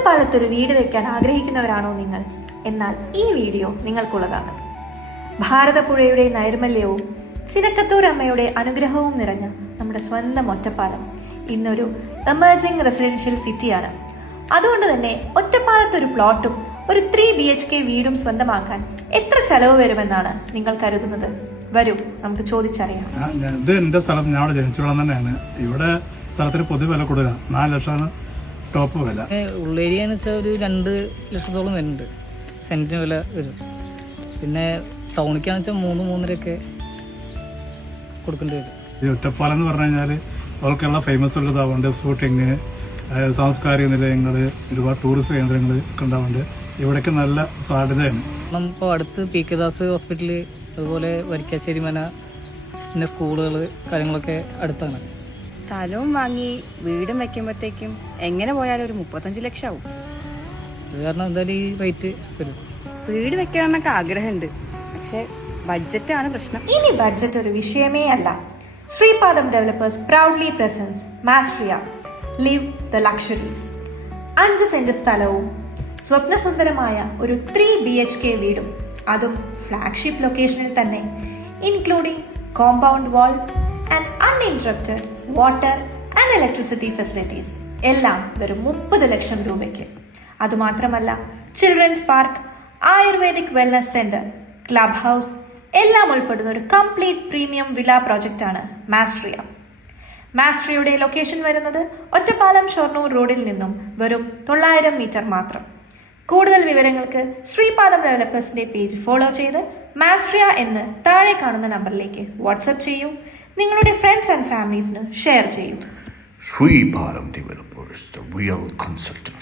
ഒറ്റപ്പാലത്തൊരു വീട് വെക്കാൻ ആഗ്രഹിക്കുന്നവരാണോ നിങ്ങൾ? എന്നാൽ ഈ വീഡിയോ നിങ്ങൾക്കുള്ളതാണ്. ഭാരതപ്പുഴയുടെ നൈർമല്യവും ചിനക്കത്തൂർ അമ്മയുടെ അനുഗ്രഹവും നിറഞ്ഞ നമ്മുടെ സ്വന്തം ഒറ്റപ്പാലം ഇന്നൊരു എമർജിംഗ് റെസിഡൻഷ്യൽ സിറ്റിയാണ്. അതുകൊണ്ട് തന്നെ ഒറ്റപ്പാലത്തൊരു പ്ലോട്ടും ഒരു 3 BHK വീടും സ്വന്തമാക്കാൻ എത്ര ചെലവ് വരുമെന്നാണ് നിങ്ങൾ കരുതുന്നത്? വരൂ, നമുക്ക് ചോദിച്ചറിയാം. ഇത് എന്റെ സ്ഥലം, ഞാൻ അവിടെ ജനിച്ചോളം തന്നെയാണ്. ഇവിടെ സ്ഥലത്തിന് പൊതു വില കൂടുതലാണ്. 4 ലക്ഷമാണ് ടോപ്പ് വില. ഉള്ളേരിയെന്ന് വെച്ചാൽ ഒരു 2 ലക്ഷത്തോളം വരുന്നുണ്ട് സെന്റിന് വില വരും. പിന്നെ ടൗണിക്കാന്ന് വെച്ചാൽ 3-3.5 കൊടുക്കേണ്ടി വരും. ഈ ഒറ്റപ്പാലം എന്ന് പറഞ്ഞു കഴിഞ്ഞാൽ അവർക്കുള്ള ഫേമസ് ഉള്ളതാവുണ്ട്. ഷൂട്ടിങ്, സാംസ്കാരിക നിലയങ്ങൾ, ഒരുപാട് ടൂറിസ്റ്റ് കേന്ദ്രങ്ങൾ ഒക്കെ ഉണ്ടാവുന്നുണ്ട്. ഇവിടേക്ക് നല്ല സാധ്യതയാണ്. ഇപ്പോൾ അടുത്ത് PK ദാസ് ഹോസ്പിറ്റല്, അതുപോലെ വരിക്കാശ്ശേരി മന, പിന്നെ സ്കൂളുകൾ, കാര്യങ്ങളൊക്കെ അടുത്താണ്. സ്ഥലവും വാങ്ങി വീടും വെക്കുമ്പോഴത്തേക്കും എങ്ങനെ പോയാലും ഒരു 35 ലക്ഷം ആവും. അത് കാരണം എന്തായാലും ഈ റേറ്റ് വരും. വീട് വെക്കണമെന്നൊക്കെ ആഗ്രഹമുണ്ട്, പക്ഷെ ബഡ്ജറ്റാണ് പ്രശ്നം. ഇനി ബഡ്ജറ്റ് ഒരു വിഷയമേ അല്ല. Sreepadam developers proudly presents Maestria live the luxury. 5 cent സ്ഥലവും സ്വപ്നസുന്ദരമായ ഒരു 3 BHK വീടും, അതും ഫ്ലാഗ്ഷിപ്പ് ലൊക്കേഷനിൽ തന്നെ, including compound wall and uninterrupted water and electricity facilities, എല്ലാം വെറും 30 ലക്ഷം രൂപയ്ക്ക്. അതുമാത്രമല്ല, children's park, ayurvedic wellness centre, club house എല്ലാം ഉൾപ്പെടുന്ന ഒരു കംപ്ലീറ്റ് പ്രീമിയം വില്ല പ്രോജക്റ്റാണ് മാസ്ട്രിയ. മാസ്ട്രിയയുടെ ലൊക്കേഷൻ വരുന്നത് ഒറ്റപ്പാലം ഷൊർണൂർ റോഡിൽ നിന്നും വെറും 900 മീറ്റർ മാത്രം. കൂടുതൽ വിവരങ്ങൾക്ക് ശ്രീപാദം ഡെവലപ്പേഴ്സിന്റെ പേജ് ഫോളോ ചെയ്ത് മാസ്ട്രിയ എന്ന് താഴെ കാണുന്ന നമ്പറിലേക്ക് വാട്സ്ആപ്പ് ചെയ്യൂ. നിങ്ങളുടെ ഫ്രണ്ട്സ് ആൻഡ് ഫാമിലീസിന് ഷെയർ ചെയ്യൂ. Sripadam Developers, the real consultant.